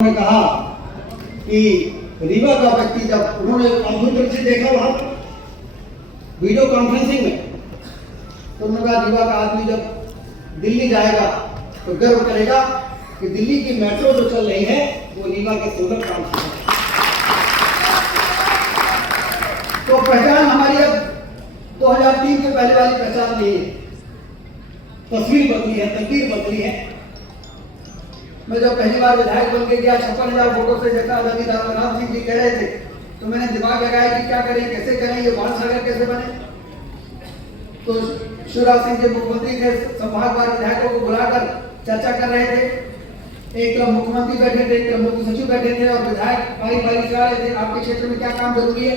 ने कहा कि रीवा का व्यक्ति जब उन्होंने कंप्यूटर से देखा वहां वीडियो कॉन्फ्रेंसिंग में, तो उन्होंने कहा रीवा का आदमी जब दिल्ली जाएगा तो गर्व करेगा कि दिल्ली की मेट्रो जो चल रही है वो रीवा के सोलर काम से है। तो पहचान हमारी अब 2003 के पहले वाली पहचान नहीं है, तस्वीर बदली है, तकदीर बदली है। मैं जब पहली बार विधायक बन के गया 56,000 वोटों से, जैसा आजादी राम सिंह जी कह रहे थे, तो मैंने दिमाग लगाया कि क्या करें, कैसे करें, ये बाल सागर कैसे बने। तो शिवराज सिंह जी मुख्यमंत्री थे, संभागवार विधायकों को बुलाकर चर्चा कर रहे थे। एक तरफ मुख्यमंत्री बैठे थे, एक तरफ मुख्य सचिव बैठे थे, और विधायक बारी बारी से आ रहे थे आपके क्षेत्र में क्या काम जरूरी है।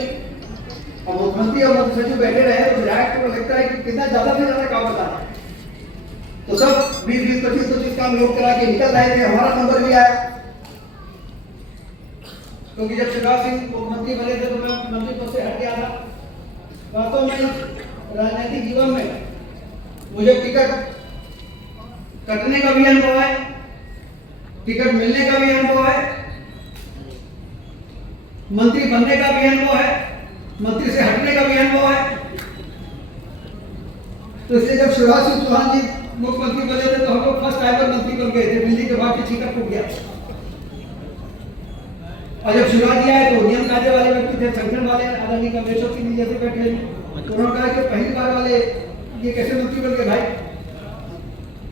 और मुख्यमंत्री और मुख्य सचिव बैठे रहे तो विधायक को लगता है कि कितना ज्यादा से ज्यादा काम बता रहे हैं। तो सब 20-20, 25-25 काम लोग करा के निकल रहे थे, हमारा नंबर भी आया। क्योंकि जब शिवराज सिंह मुख्यमंत्री बने थे तो मैं मंत्री पद से हट गया था। वास्तव में राजनीतिक जीवन में मुझे टिकट कटने का भी अनुभव है, टिकट मिलने का भी अनुभव है, मंत्री बनने का भी अनुभव है, मंत्री से हटने का भी अनुभव है। तो इसलिए जब शिवराज सिंह चौहान जी मुख्यमंत्री बने थे तो हम लोग फर्स्ट टाइम मंत्री बन गए थे, दिल्ली के बाद छीका फूट गया। और जब शिवराज जी आए तो नियम कायदे वाले व्यक्ति थे, संगठन वाले, आदरणीय कमलेश्वर सिंह जी जैसे बैठे। तो उन्होंने कहा कि पहली बार वाले ये कैसे मंत्री बन गए भाई।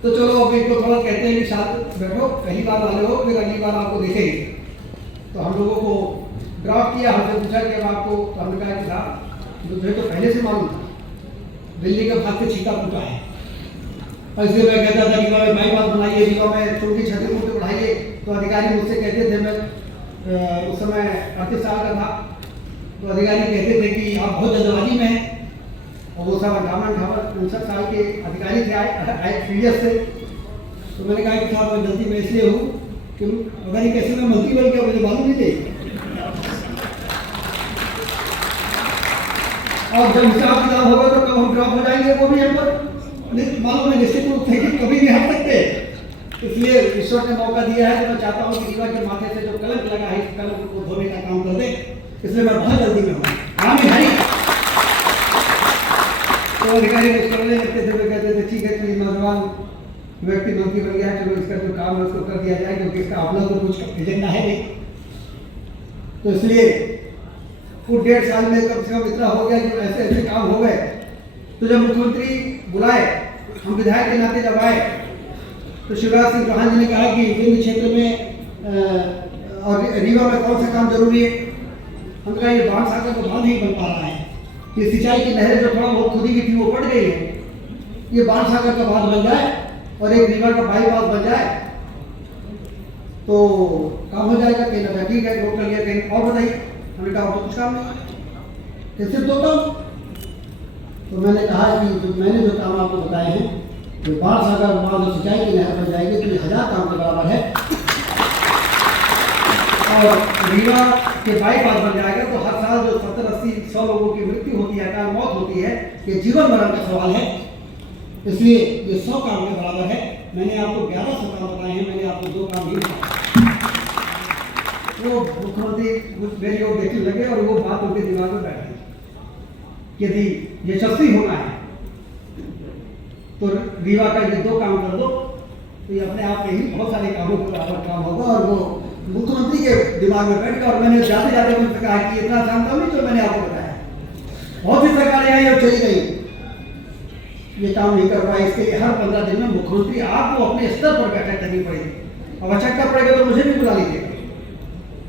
तो चलो अब इनको थोड़ा कहते हैं कि शांत बैठो, पहली बार वाले हो, फिर अगली बार आपको देखेंगे। तो हम लोगों को ड्राफ्ट किया, हमसे पूछा कि अब आपको, तो हमने कहा कि साहब मुझे तो पहले से मालूम था, दिल्ली के भाग से छीका फूटा है। इसलिए मैं कहता था रीवा में बाईपास बनाइए, रीवा में छोटी क्षतिपूर्ति बढ़ाइए। तो अधिकारी मुझसे कहते थे, मैं उस समय 38 साल का था, तो अधिकारी कहते थे कि आप बहुत जल्दबाजी में हैं। और वो सब 58-59 साल के अधिकारी थे, आए सीरियस से। तो मैंने कहा कि साहब मैं जल्दी में इसलिए हूँ कि अगर ये कैसे मैं मंत्री बन गया मुझे मालूम नहीं थे। और जब हिसाब किताब होगा तो कब हम ड्रॉप हो जाएंगे वो भी हम पर मालूम है, निश्चित रूप से कि कभी नहीं हट सकते। इसलिए ईश्वर ने मौका दिया है, तो मैं चाहता हूँ कि रीवा के माथे से जो कलंक लगा है, इस कलंक को धोने का काम कर दे। इसलिए मैं बहुत जल्दी में हूँ। हरी तो अधिकारी मुस्कुराने लगते थे, वे कहते थे ठीक है, तो नौजवान व्यक्ति मंत्री बन गया, चलो इसका जो काम है उसको कर दिया जाए, क्योंकि इसका अपना तो कुछ एजेंडा है नहीं। तो इसलिए कुछ 1.5 साल में कम से कम इतना हो गया कि ऐसे ऐसे काम हो गए। तो जब मुख्यमंत्री बुलाए, हम विधायक के नाते जब आए, तो शिवराज सिंह चौहान जी ने कहा कि विभिन्न क्षेत्र में और रीवा में कौन सा काम जरूरी है। हमने कहा ये बाढ़ सागर तो बांध नहीं बन पा रहा है, ये सिंचाई की नहरें जो थोड़ा बहुत खुदी की थी वो पड़ गई है, ये बाढ़ सागर का बांध बन जाए और एक रीवा का बाईपास बन जाए तो काम हो जाएगा। कहीं ना ठीक है, रोक लिया, कहीं और बताइए। हमने कहा तो कुछ काम नहीं, सिर्फ 2 काम। तो मैंने कहा कि मैंने जो काम आपको बताए हैं, जो बाढ़ सागर बांध और सिंचाई की नहर बन जाएगी तो ये 1000 काम के बराबर है। और रीवा के बाईपास बन जाएगा तो हर साल जो 70-80-100 लोगों की मृत्यु होती है, अकाल मौत होती है, ये जीवन मरण का सवाल है। इसलिए ये 100 काम के बराबर है। मैंने आपको 1100 काम बताए हैं, मैंने आपको 2 काम नहीं बताए। वो मुख्यमंत्री मेरी ओर देखने लगे और वो बात उनके दिमाग में बैठ गई। यदि यशस्वी होना है तो रीवा का ये 2 काम कर दो, तो ये अपने आप में ही बहुत सारे कामों के बराबर काम होगा। और वो मुख्यमंत्री के दिमाग में बैठ गया। और मैंने जाते उनसे कहा कि इतना आसान काम नहीं जो मैंने आपको बताया। बहुत सी सरकारें आई और चली गई, ये काम नहीं कर पाए। इसके हर 15 दिन में मुख्यमंत्री आपको अपने स्तर पर बैठक करनी पड़ेगी। अब आवश्यकता पड़ेगा तो मुझे भी बुला लीजिएगा,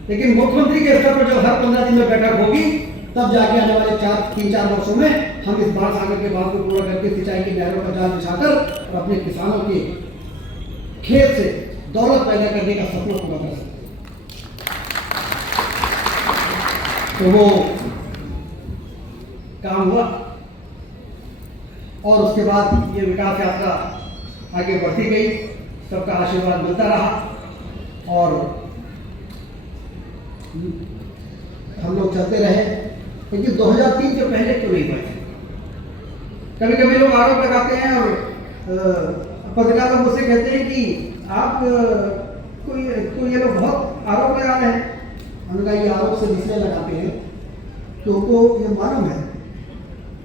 लेकिन मुख्यमंत्री के स्तर पर जब हर 15 दिन में बैठक होगी, तब जाके आने वाले 3-4 वर्षों में हम इस बाढ़ सागर के बांध को पूरा करके सिंचाई की नहरों का जाल बिछाकर और अपने किसानों के खेत से दौलत पैदा करने का सपना पूरा कर सकते। तो वो काम हुआ और उसके बाद ये विकास यात्रा आगे बढ़ती गई, सबका आशीर्वाद मिलता रहा और हम लोग चलते रहे। लेकिन 2003 के पहले क्यों नहीं बढ़े? कभी कभी लोग आरोप लगाते हैं और पत्रकार लोग मुझसे कहते हैं कि आप ये लोग बहुत आरोप लगा रहे हैं। हमने कहा ये आरोप से इसलिए लगाते हैं कि उनको ये मालूम है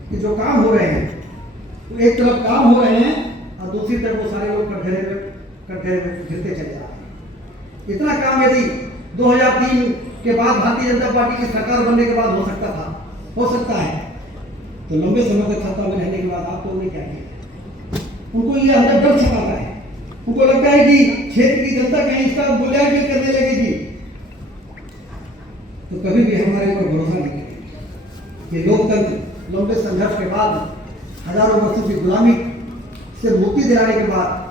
कि जो काम हो रहे हैं, तो एक तरफ काम हो रहे हैं और दूसरी तरफ वो सारे लोग कटघरे में घिरते चले जा रहे हैं। इतना काम यदि 2003 के बाद भारतीय जनता पार्टी की सरकार बनने के बाद हो सकता है, तो लंबे समय तक सत्ता में रहने के बाद आपको उन्हें क्या किया? उनको ये अंदर डर सताता है। उनको लगता है कि क्षेत्र की जनता कहीं इसका मूल्यांकन करने लगेगी, तो कभी भी हमारे ऊपर भरोसा नहीं करेंगे। ये लोकतंत्र लंबे संघर्ष के बाद, हजारों वर्षों की गुलामी से मुक्ति दिलाने के बाद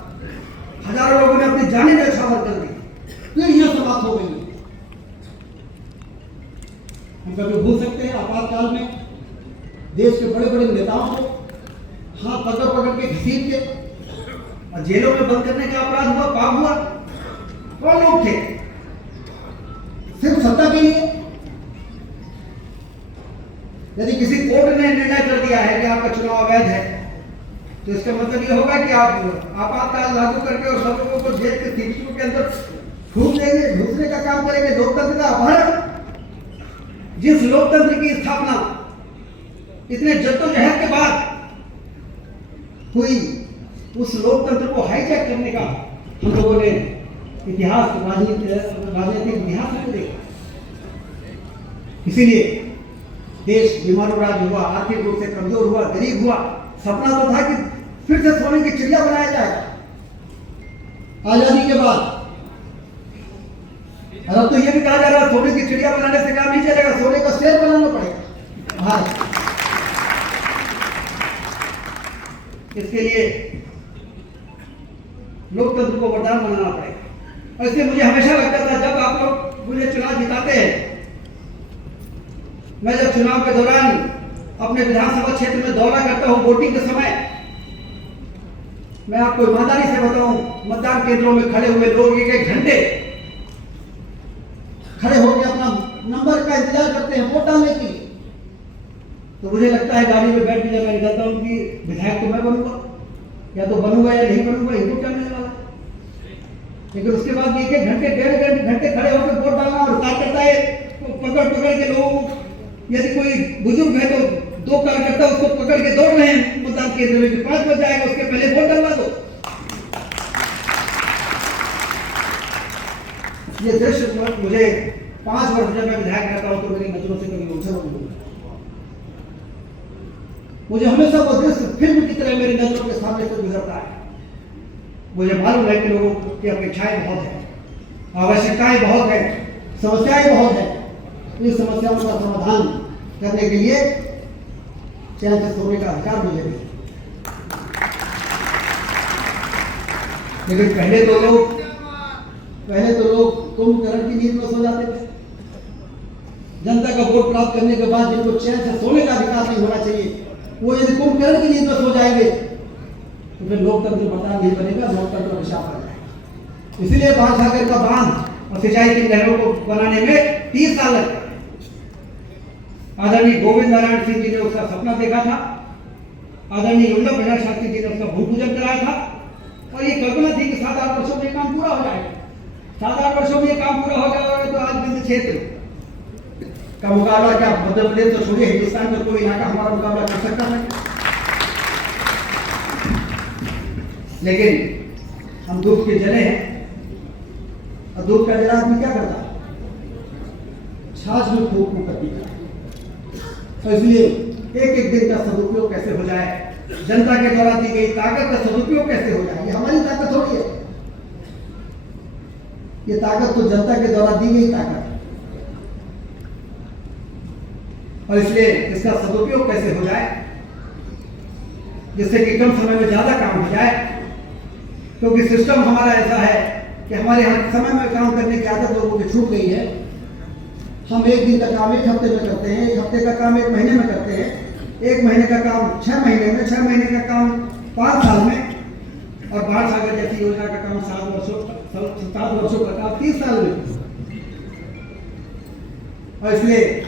हजारों लोगों ने अपनी जाने में न्यौछावर कर दी, पीढ़ियां समाप्त हो गई। हम कभी भूल सकते हैं आपातकाल में देश के बड़े बड़े नेताओं को हाथ पकड़ के घसीट के और जेलों में बंद करने का अपराध हुआ, पाप हुआ? कौन लोग थे? सिर्फ सत्ता के लिए? यदि किसी कोर्ट ने निर्णय कर दिया है कि आपका चुनाव अवैध है, तो इसका मतलब ये होगा कि आप आपातकाल लागू करके और सब लोगों को जेल के तिजोरी के अंदर फूंक देंगे, घुसने का काम करेंगे, लोकतंत्र का अपहरण। जिस लोकतंत्र की स्थापना इतने जद्दोजहद के बाद हुई, उस लोकतंत्र को हाईजैक करने का हम लोगों ने इतिहास, राजनीतिक इतिहास में देखा। इसीलिए देश बीमारू राज्य हुआ, आर्थिक रूप से कमजोर हुआ, गरीब हुआ। सपना तो था कि फिर से सोने की चिड़िया बनाया जाएगा आजादी के बाद। और अब तो ये भी कहा जा रहा है सोने की चिड़िया बनाने से काम नहीं चलेगा, सोने का शेर बनाना पड़ेगा भारत। इसके लिए लोकतंत्र को वरदान बनाना पड़ेगा। और इसलिए मुझे हमेशा लगता था, जब आप लोग मुझे चुनाव जिताते हैं, मैं जब चुनाव के दौरान अपने विधानसभा क्षेत्र में दौरा करता हूं, वोटिंग के समय, मैं आपको ईमानदारी से बताऊं, मतदान केंद्रों में खड़े हुए लोग एक घंटे खड़े होकर अपना नंबर का इंतजार करते हैं वोट डालने के लिए। तो मुझे लगता है गाड़ी में बैठ के जब मैं निकलता हूं कि विधायक तो मैं बनूंगा, या तो बनूंगा या नहीं बनूंगा, इनको क्या मिलने वाला। लेकिन उसके बाद एक घंटे, डेढ़ घंटे खड़े होकर वोट डालना, और कार्यकर्ता है पकड़ के लोग, यदि कोई बुजुर्ग है तो 2 कार्यकर्ता उसको पकड़ के दौड़ रहे हैं मतदान केंद्र में कि 5 बज जाएगा, उसके पहले वोट डलवा दो। ये दृश्य मुझे 5 वर्ष जब मैं विधायक रहता हूं तो मेरी नजरों से कभी ओझल नहीं हुआ। मुझे हमेशा वो दृश्य फिल्म की तरह मेरी नजरों के सामने से गुजरता है। मुझे मालूम है कि लोगों की अपेक्षाएं बहुत है, आवश्यकताएं बहुत है, समस्याएं बहुत है। इन समस्याओं का समाधान करने के लिए चैन से सोने का अधिकार मुझे भी। लेकिन पहले तो लोग कुंभकर्ण की नींद में सो जाते थे। जनता का वोट प्राप्त करने के बाद जिनको चैन से सोने का अधिकार नहीं होना चाहिए, वो यदि कुंभकर्ण की नींद में सो जाएंगे तो फिर लोकतंत्र बरदान नहीं बनेगा, लोकतंत्र अभिशाप बन जाएगा। इसीलिए बाणसागर का बांध और सिंचाई की नहरों को बनाने में 30 साल लगे। आदरणीय गोविंद नारायण सिंह जी ने उसका सपना देखा था, आदरणीय वल्लभ प्रसाद शास्त्री जी ने उसका भूमि पूजन कराया था, और ये कल्पना थी कि 7-8 वर्षों में काम पूरा हो जाएगा। 7-8 वर्षों में काम पूरा हो जाएगा तो आज बिंद क्षेत्र का मुकाबला क्या, मध्य प्रदेश तो छोड़िए, हिंदुस्तान में कोई इलाका हमारा मुकाबला कर सकता है। लेकिन हम दूध के जले हैं, और दूध का जला आदमी क्या करता है? छाछ में फूक कर पीता है। तो इसलिए एक दिन का सदुपयोग कैसे हो जाए, जनता के द्वारा दी गई ताकत का सदुपयोग कैसे हो जाए, ये हमारी ताकत थोड़ी है। ये ताकत तो जनता के द्वारा दी गई ताकत है, और इसलिए इसका सदुपयोग कैसे हो जाए, जिससे कि कम समय में ज्यादा काम हो जाए। क्योंकि सिस्टम हमारा ऐसा है कि हमारे यहाँ समय में काम करने की आदत लोगों की छूट गई है। हम एक दिन का काम 1 हफ्ते में करते हैं, 1 हफ्ते का काम 1 महीने में करते हैं, 1 महीने का काम 6 महीने में, 6 महीने का काम 5 साल में, और बाणसागर जैसी योजना का काम 7 वर्षों का काम 30 साल में। और इसलिए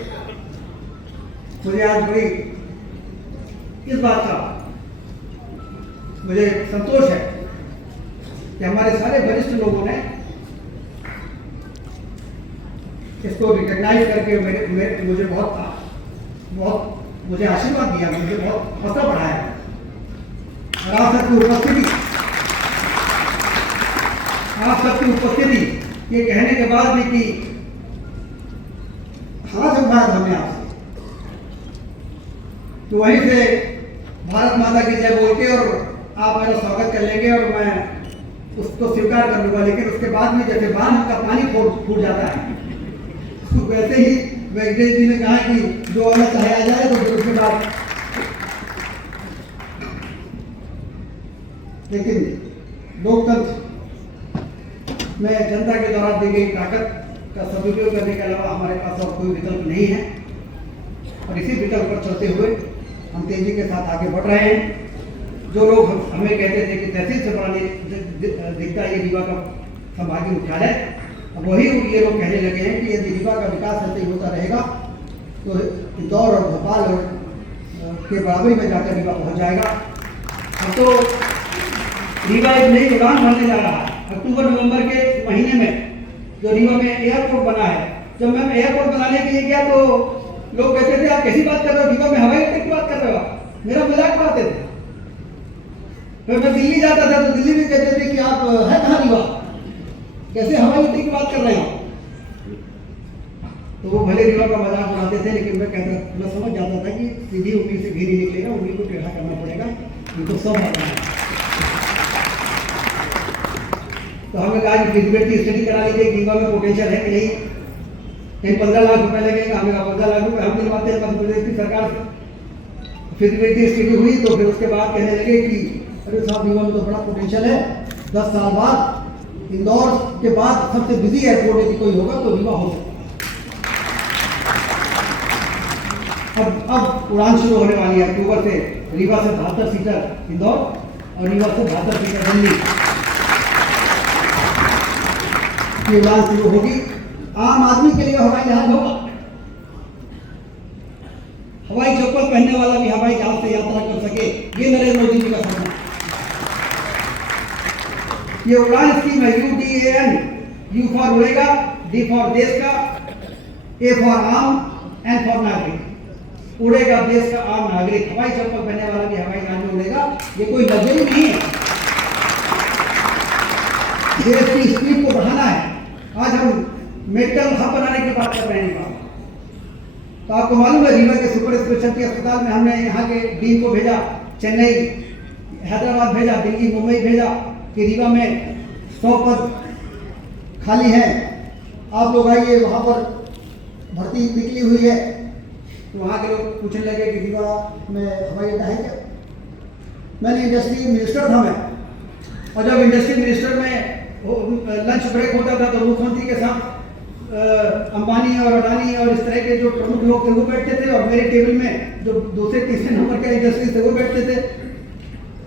मुझे आज बड़ी इस बात का मुझे संतोष है कि हमारे सारे वरिष्ठ लोगों ने इसको रिकग्नाइज करके मुझे बहुत मुझे आशीर्वाद दिया, मुझे बहुत हौसला बढ़ाया। और आप सबकी उपस्थिति ये कहने के बाद भी कि हाथ उठाया हमने आपसे, तो वहीं से भारत माता की जय बोल के और आप मेरा स्वागत कर लेंगे और मैं उसको स्वीकार कर लूँगा। लेकिन उसके बाद में जैसे बांध का पानी फूट जाता है, उसको वैसे ही वेंकटेश जी ने कहा कि जो आना चाहे आ जाए। तो फिर उसके बाद लेकिन लोकतंत्र में जनता के द्वारा दी गई ताकत का सदुपयोग करने के अलावा हमारे पास और कोई विकल्प नहीं है। और इसी विकल्प पर चलते हुए हम तेजी के साथ आगे बढ़ रहे हैं। जो लोग हमें कहते थे कि तहसील से बड़ा दिखता है ये रीवा का संभागीय मुख्यालय, अब वही ये लोग कहने लगे हैं कि यदि रीवा का विकास ऐसे ही होता रहेगा तो इंदौर और भोपाल के बराबरी में जाकर रीवा पहुंच जाएगा। अब तो रीवा एक नई उड़ान भरने जा रहा है। अक्टूबर नवंबर के महीने में जो रीवा में एयरपोर्ट बना है, जब मैं एयरपोर्ट बनाने के लिए गया तो लोग कहते थे आप कैसी बात कर रहे हो, रीवा में हवाई अड्डे की बात कर रहे हो, मेरा मजाक उड़ाते थे। फिर मैं दिल्ली जाता था तो दिल्ली भी कहते थे कि आप है कहाँ रीवा, कैसे हवाई अड्डे की बात कर रहे हो। तो वो भले रीवा का मजाक उड़ाते थे, लेकिन मैं समझ जाता था कि सीधी उंगली से घी नहीं निकलेगा, उंगली को टेढ़ा करना पड़ेगा, उनको सब आता है। तो हमने कहा कि फिजिबिलिटी स्टडी करा लीजिए, रीवा में पोटेंशियल है कि नहीं। कहीं 15 लाख रुपए लगेगा, हमें 15 लाख रुपए हम दिलवाते हैं मध्य प्रदेश की सरकार से। फिजिबिलिटी स्टडी हुई तो फिर उसके बाद कहने लगे कि अरे साहब रीवा में तो बड़ा पोटेंशियल है, 10 साल बाद इंदौर के बाद सबसे बिजी एयरपोर्ट यदि कोई होगा तो रीवा हो सकता है। अब उड़ान शुरू होने वाली है अक्टूबर से। रीवा से 72 सीटर इंदौर और रीवा से 72 सीटर दिल्ली की उड़ान शुरू होगी। आम आदमी के लिए हवाई जहाज होगा, हवाई चप्पल पहनने वाला भी हवाई जहाज से यात्रा कर सके, ये नरेंद्र मोदी जी का सपना। ये उड़ान स्कीम है UDAN, U फॉर उड़ेगा, D फॉर देश का, A फॉर आम, N फॉर नागरिक। उड़ेगा देश का आम नागरिक, हवाई चप्पल पहनने वाला भी हवाई जहाज में उड़ेगा। ये कोई लग्जरी नहीं है, देश की स्पीड को बढ़ाना है। आज हम मेडिकल हब बनाने की बात कर रहे हैं। तो आपको मालूम है रीवा के सुपर स्पेशलिटी अस्पताल में हमने यहाँ के डीन को भेजा, चेन्नई, हैदराबाद भेजा, दिल्ली, मुंबई भेजा कि रीवा में 100 पद खाली हैं, आप लोग आइए, वहाँ पर भर्ती निकली हुई है। तो वहाँ के लोग पूछने लगे कि रीवा में हवाई अड्डा है क्या। मैंने इंडस्ट्री मिनिस्टर था मैं, और जब इंडस्ट्री मिनिस्टर में लंच ब्रेक होता था तो मुख्यमंत्री के साथ अंबानी और अडानी और इस तरह के जो प्रमुख लोग थे वो बैठते थे, और मेरे टेबल में जो दूसरे तीसरे नंबर के इंडस्ट्री थे वो बैठते थे।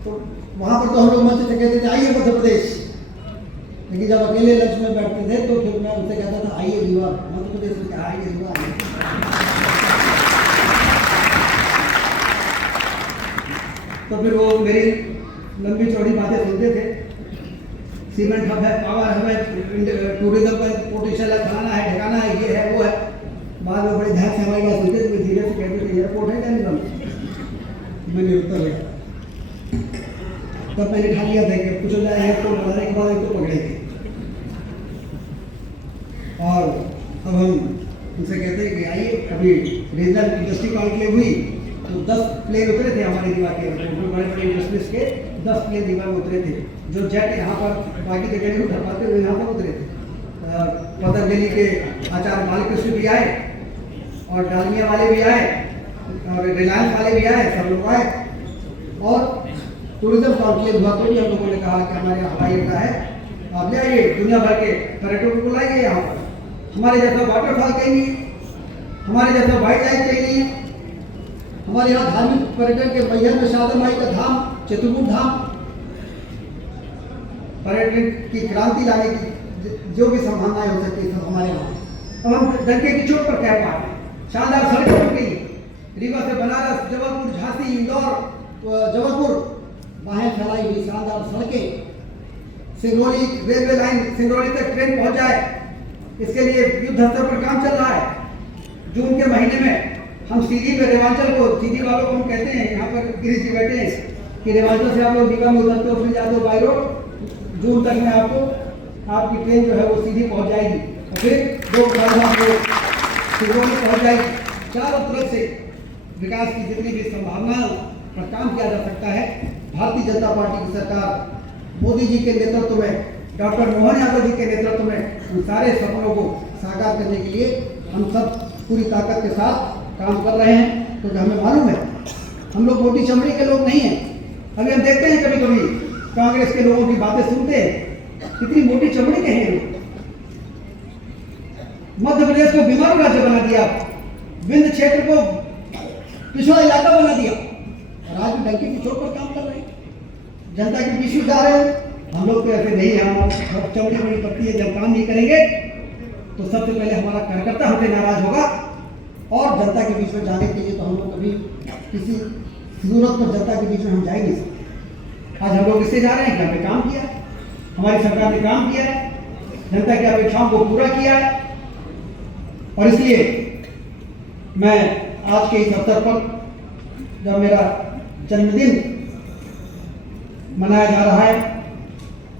तो वहाँ पर तो हम लोग मंच से कहते थे आइए मध्य प्रदेश, लेकिन जब अकेले लंच में बैठते थे तो फिर मैं उनसे कहता था आइए रीवा। मध्य प्रदेश में क्या आइए रीवा। तो फिर वो मेरी लंबी चौड़ी बातें सुनते थे, सीमेंट हब है, पावर हब है, टूरिज्म का पोटेंशियल है, फलाना है, ठिकाना है, ये है वो है। बाद में बड़े ध्यान से हमारी बात सुनते थे, धीरे से कहते थे एयरपोर्ट है क्या नहीं। मैंने उत्तर दिया, तब मैंने ठान लिया था कि कुछ हो जाए एयरपोर्ट बनाने के बाद तो पकड़ेंगे। और अब हम उनसे कहते हैं कि आइए, अभी रीजनल इंडस्ट्री कॉन्क्लेव हुई तो 10 प्लेन उतरे थे हमारे रीवा के, बड़े बड़े इंडस्ट्रीज के 10 प्लेन रीवा में उतरे थे। जो जेट यहाँ पर बाकी जगह नहीं उतर पाते हुए यहाँ पर उतरे थे। पतंजलि के आचार्य बालकृष्ण भी आए, और डालमिया वाले भी आए, और रिलायंस वाले भी आए, सब लोग आए। और टूरिज्म कॉन्क्लेव हुआ तो भी हम लोगों ने कहा कि हमारे यहाँ हवाई अड्डा है, आप ले आइए, दुनिया भर के पर्यटकों को लाइए यहाँ पर। हमारे जैसा वाटरफॉल कहीं नहीं, हमारे जैसा वाइल्ड लाइफ कहीं नहीं है। हमारे यहाँ धार्मिक पर्यटन के मैहर में शारदा माई का धाम, चतुर्मुख धाम, पर्यटन की क्रांति लाने की जो भी संभावनाएं हो सकती है सब हमारे यहाँ। अब हम डंके की चोट पर कह पा रहे हैं, शानदार सड़कें बन गई, रीवा से बनारस, जबलपुर, झांसी, इंदौर, जबलपुर, बाहें फैलाई हुई शानदार सड़कें, सिंगरौली रेलवे लाइन, सिंगरौली तक ट्रेन पहुंच जाए, इसके लिए युद्ध स्तर पर काम चल रहा है। जून के महीने में हम सीधी में रेवांचल को, सीधी वालों को हम कहते हैं, यहाँ पर गिरीश जी बैठे हैं कि रेवांचल से आप लोग रीवा में उतरते हो, फिर जाते हो बाई रोड, जून तक में आपको आपकी ट्रेन जो है वो सीधी पहुँच जाएगी, और फिर 2 सिगों में पहुँच जाएगी। चारों तरफ से विकास की जितनी भी संभावनाओं पर काम किया जा सकता है। भारतीय जनता पार्टी की सरकार मोदी जी के नेतृत्व में, डॉक्टर मोहन यादव जी के नेतृत्व में उन सारे सपनों को साकार करने के लिए हम सब पूरी ताकत के साथ काम कर रहे हैं। क्योंकि हमें मालूम है हम लोग मोटी चमड़ी के लोग नहीं हैं। अभी हम देखते हैं कभी कभी कांग्रेस के लोगों की बातें सुनते हैं, कितनी मोटी चमड़ी के हैं। मध्य प्रदेश को बीमारू राज्य बना दिया, विंध्य क्षेत्र को पिछड़ा इलाका बना दिया, और आज भी डंकी की चोट पर काम कर रहे हैं, जनता के बीच में जा रहे हैं। हम लोग तो ऐसे नहीं है, हमारा चमड़ी बड़ी पड़ती है। जब काम नहीं करेंगे तो सबसे पहले हमारा कार्यकर्ता हमसे नाराज होगा, और जनता के बीच में जाने के लिए तो हम लोग कभी किसी जरूरत पर जनता के बीच में हम जा ही नहीं सकते। आज हम लोग इससे जा रहे हैं कि हमने काम किया, हमारी सरकार ने काम किया है, जनता की अपेक्षाओं को पूरा किया है। और इसलिए मैं आज के इस अवसर पर, जब मेरा जन्मदिन मनाया जा रहा है,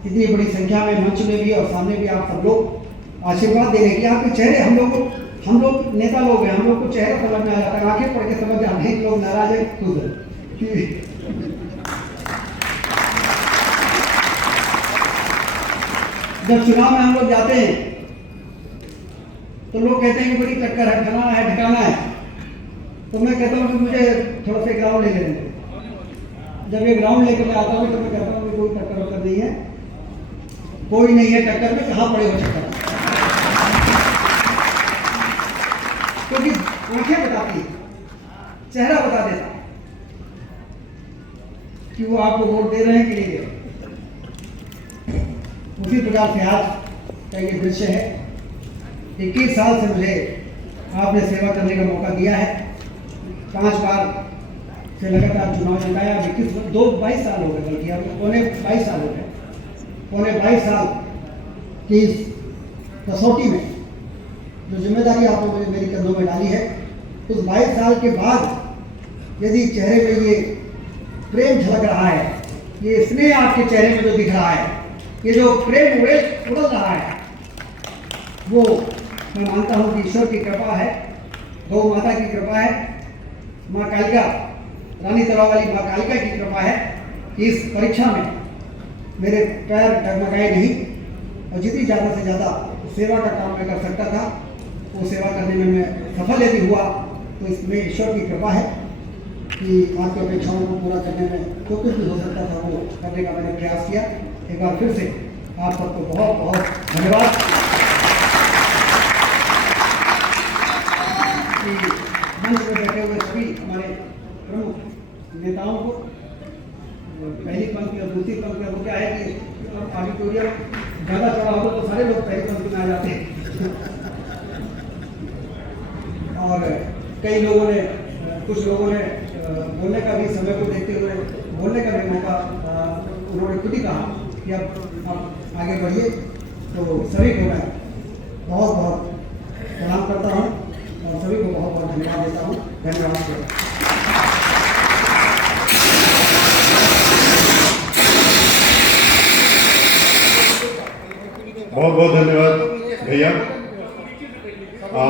इतनी बड़ी संख्या में मंच में भी और सामने भी आप सब लोग आशीर्वाद देने के लिए, आपके चेहरे, हम लोग नेता लोग हैं, हम लोग को चेहरा समझ में आ जाता है, आंखें पढ़ के समझ जाते हैं कि लोग नाराज है, खुश है। जब चुनाव में हम लोग जाते हैं तो लोग कहते हैं कि बड़ी टक्कर है, फलाना है, ढकाना है, तो मैं कहता हूँ कि मुझे थोड़ा सा ग्राउंड लेके देंगे। जब ये ग्राउंड लेकर मैं आता हूँ तो मैं कहता हूँ कि कोई टक्कर वक्कर नहीं है, कोई नहीं है टक्कर में, कहाँ पड़े हो चक्कर। क्योंकि आंखें बताती है, चेहरा बता देता है कि वो आपको वोट दे रहे हैं कि नहीं दे रहे। उसी प्रकार से आज का ये दृश्य है। 21 साल से मुझे आपने सेवा करने का मौका दिया है, 5 बार से लगातार चुनाव जिताया। 22 साल हो गए, बल्कि अब पौने 22 साल हो गए। पौने 22 साल की इस कसौटी में जो जिम्मेदारी आपने मुझे मेरी कंधों में डाली है, उस 22 साल के बाद यदि चेहरे पे ये प्रेम झलक रहा है, ये स्नेह आपके चेहरे में जो दिख रहा है, ये जो प्रेम उड़ल रहा है, वो मैं मानता हूँ कि ईश्वर की कृपा है, गौ माता की कृपा है, माँ कालिका, रानी तलाव वाली माँ कालिका की कृपा है कि इस परीक्षा में मेरे पैर डगमगाए नहीं, और जितनी ज़्यादा से ज़्यादा सेवा का काम मैं कर सकता था, वो सेवा करने में मैं सफल यदि हुआ तो इसमें ईश्वर की कृपा है कि आपकी अपेक्षाओं को पूरा करने में जो कुछ भी हो सकता था वो करने का मैंने प्रयास किया। एक बार फिर से आप सबको बहुत बहुत धन्यवाद। मंच में बैठे हुए सभी हमारे प्रमुख नेताओं को, पहली पंक्ति और दूसरी पंक्ति, अब क्या है कि ऑडिटोरियम ज़्यादा चौड़ा होगा तो सारे लोग पहली पंक्ति में आ जाते हैं। और कई लोगों ने, कुछ लोगों ने बोलने का भी समय को देखते हुए बोलने का भी मौका उन्होंने खुद ही कहा कि अब आप आगे बढ़िए। तो सभी को मैं बहुत बहुत प्रणाम करता हूँ और सभी को बहुत बहुत धन्यवाद देता हूँ। धन्यवाद। बहुत बहुत धन्यवाद भैया।